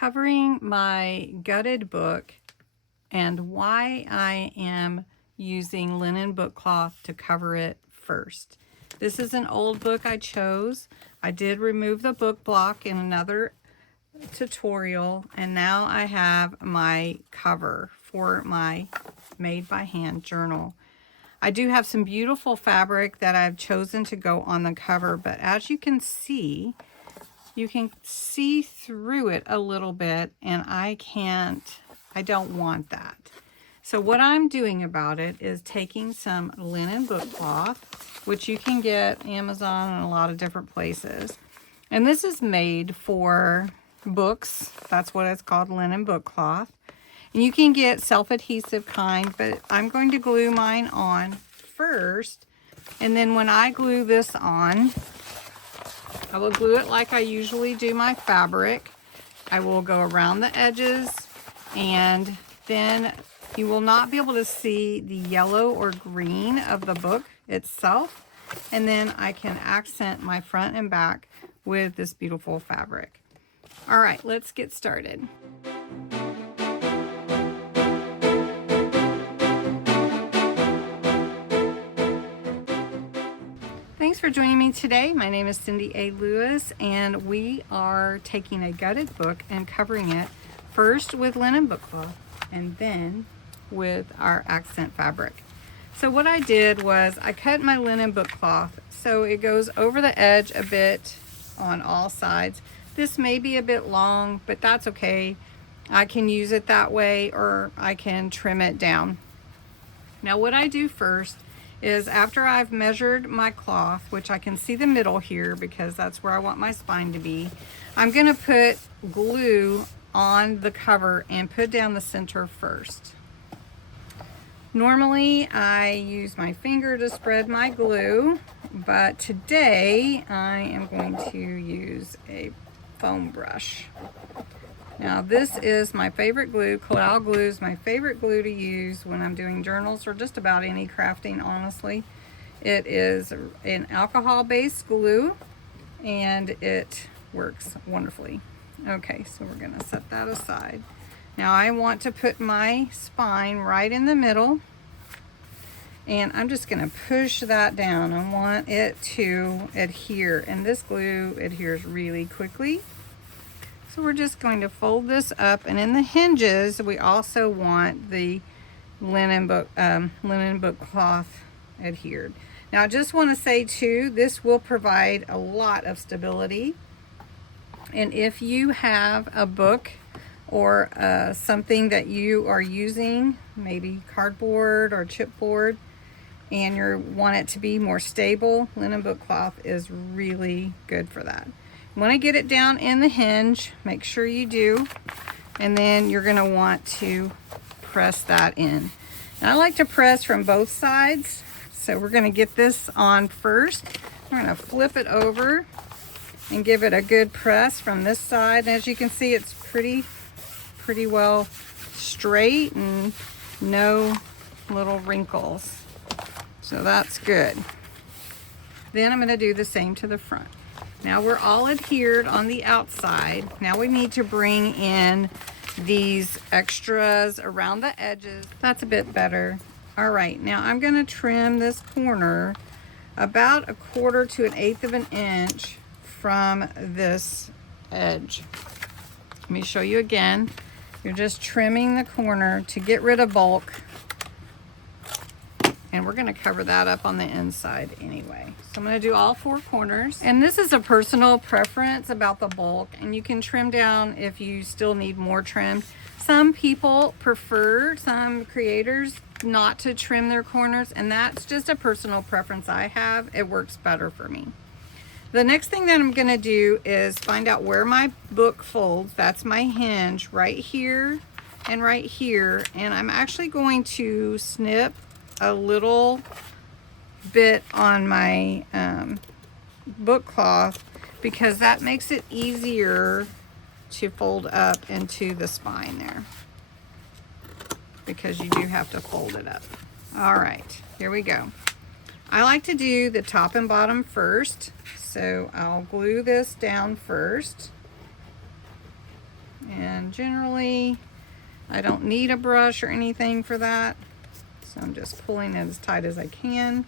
covering my gutted book and why I am using linen book cloth to cover it first. This is an old book I chose. I did remove the book block in another tutorial, and now I have my cover for my made by hand journal. I do have some beautiful fabric that I've chosen to go on the cover, but as you can see through it a little bit, and I don't want that. So what I'm doing about it is taking some linen book cloth, which you can get Amazon and a lot of different places. And this is made for books. That's what it's called, linen book cloth. And you can get self-adhesive kind, but I'm going to glue mine on first. And then when I glue this on, I will glue it like I usually do my fabric. I will go around the edges, and then you will not be able to see the yellow or green of the book itself. And then I can accent my front and back with this beautiful fabric. All right, let's get started. Thanks for joining me today. My name is Cindy A. Lewis, and we are taking a gutted book and covering it first with linen book cloth and then with our accent fabric. So what I did was I cut my linen book cloth so it goes over the edge a bit on all sides. This may be a bit long, but that's okay. I can use it that way, or I can trim it down. Now what I do first is, after I've measured my cloth, which I can see the middle here because that's where I want my spine to be, I'm going to put glue on the cover and put down the center first. Normally I use my finger to spread my glue, but today I am going to use a foam brush. Now this is my favorite glue. Collal glue is my favorite glue to use when I'm doing journals or just about any crafting, honestly. It is an alcohol-based glue and it works wonderfully. Okay, so we're gonna set that aside. Now I want to put my spine right in the middle, and I'm just gonna push that down. I want it to adhere, and this glue adheres really quickly. So we're just going to fold this up, and in the hinges we also want the linen book cloth adhered. Now I just want to say too, this will provide a lot of stability, and if you have a book or something that you are using, maybe cardboard or chipboard, and you want it to be more stable, linen book cloth is really good for that. Want to get it down in the hinge, make sure you do, and then you're going to want to press that in. Now I like to press from both sides, so we're going to get this on first. We're going to flip it over and give it a good press from this side. And as you can see, it's pretty well straight and no little wrinkles, so that's good. Then I'm going to do the same to the front. Now we're all adhered on the outside. Now we need to bring in these extras around the edges. That's a bit better. All right, now I'm going to trim this corner about 1/4 to 1/8 of an inch from this edge. Let me show you again. You're just trimming the corner to get rid of bulk, and we're going to cover that up on the inside anyway. So I'm going to do all 4 corners, and this is a personal preference about the bulk, and you can trim down if you still need more trim. Some people prefer, some creators, not to trim their corners, and that's just a personal preference I have. It works better for me. The next thing that I'm going to do is find out where my book folds. That's my hinge right here and right here, and I'm actually going to snip a little bit on my book cloth because that makes it easier to fold up into the spine there, because you do have to fold it up. All right, here we go. I like to do the top and bottom first, so I'll glue this down first, and And generally, I don't need a brush or anything for that. So I'm just pulling it as tight as I can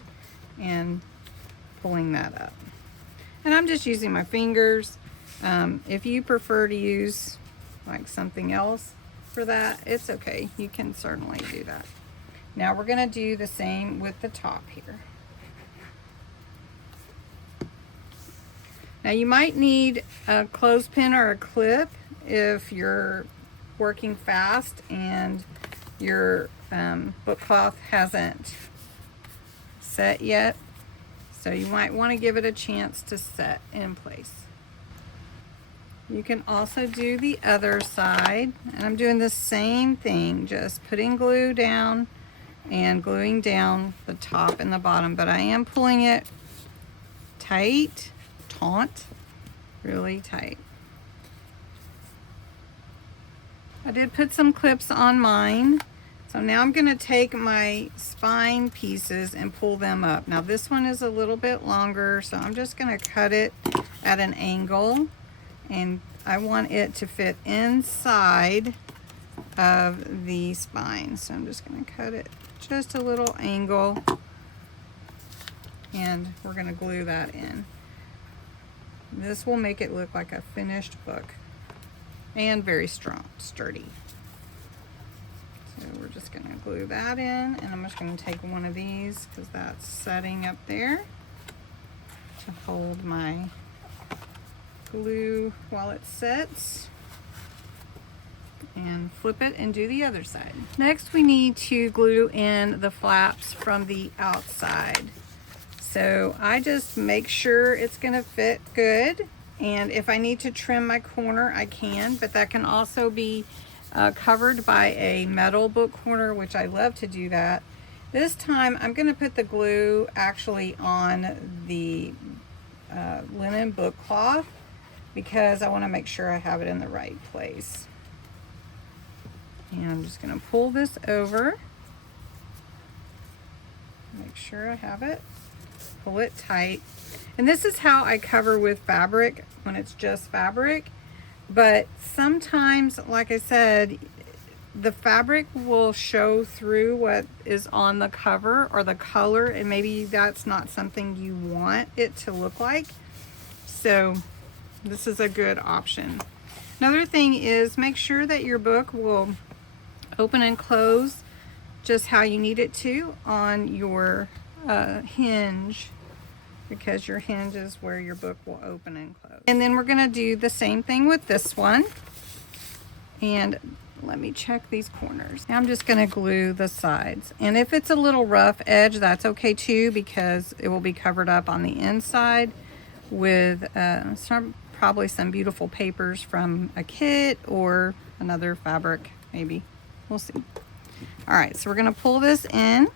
and pulling that up. And I'm just using my fingers. If you prefer to use like something else for that, it's okay. You can certainly do that. Now we're gonna do the same with the top here. Now you might need a clothespin or a clip if you're working fast and your book cloth hasn't set yet. So you might want to give it a chance to set in place. You can also do the other side, and I'm doing the same thing, just putting glue down and gluing down the top and the bottom, but I am pulling it tight, really tight. I did put some clips on mine. So now I'm going to take my spine pieces and pull them up. Now this one is a little bit longer, so I'm just going to cut it at an angle, and I want it to fit inside of the spine. So I'm just going to cut it just a little angle, and we're going to glue that in. This will make it look like a finished book and very strong, sturdy. So we're just going to glue that in, and I'm just going to take one of these because that's setting up there to hold my glue while it sets, and flip it and do the other side. Next we need to glue in the flaps from the outside. So I just make sure it's going to fit good, and if I need to trim my corner I can, but that can also be covered by a metal book corner, which I love to do that. This time I'm going to put the glue actually on the linen book cloth because I want to make sure I have it in the right place. And I'm just going to pull this over, make sure I have it, pull it tight. And this is how I cover with fabric when it's just fabric. But sometimes, like I said, the fabric will show through what is on the cover or the color, and maybe that's not something you want it to look like. So this is a good option. Another thing is make sure that your book will open and close just how you need it to on your hinge, because your hinge is where your book will open and close. And then we're going to do the same thing with this one. And let me check these corners. Now I'm just going to glue the sides. And if it's a little rough edge, that's okay too, because it will be covered up on the inside with probably some beautiful papers from a kit or another fabric, maybe. We'll see. All right, so we're going to pull this in.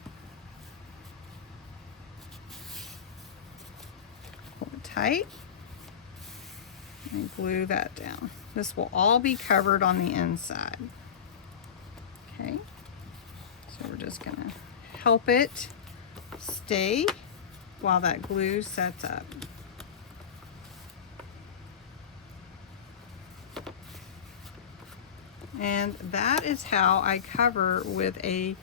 Pull it tight. And glue that down. This will all be covered on the inside. Okay, so we're just gonna help it stay while that glue sets up. And that is how I cover with a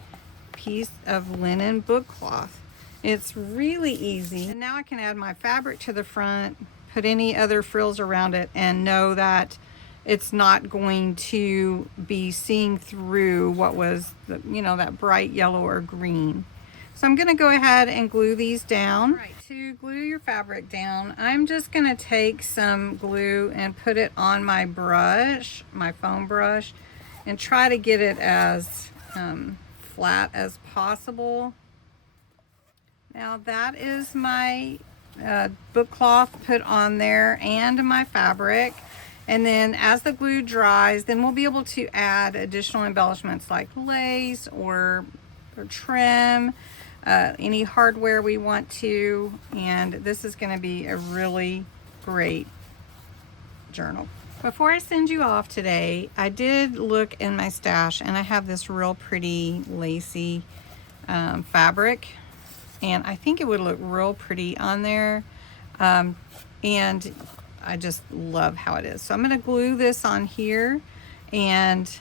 piece of linen book cloth. It's really easy. And now I can add my fabric to the front, put any other frills around it, and know that it's not going to be seeing through what was the, that bright yellow or green. So I'm going to go ahead and glue these down. All right, to glue your fabric down, I'm just going to take some glue and put it on my brush, my foam brush, and try to get it as flat as possible. Now that is my book cloth put on there and my fabric. And then as the glue dries, then we'll be able to add additional embellishments like lace or trim, any hardware we want to. And this is going to be a really great journal. Before I send you off today, I did look in my stash, and I have this real pretty lacy fabric, and I think it would look real pretty on there. And I just love how it is. So I'm going to glue this on here, and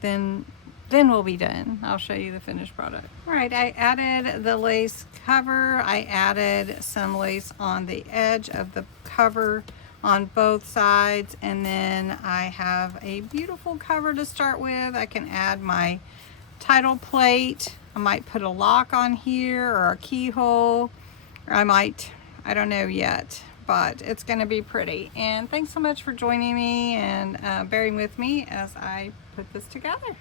then we'll be done. I'll show you the finished product. All right, I added the lace cover. I added some lace on the edge of the cover on both sides, and then I have a beautiful cover to start with. I can add my title plate. I might put a lock on here or a keyhole, or I don't know yet, but it's going to be pretty. And thanks so much for joining me and bearing with me as I put this together.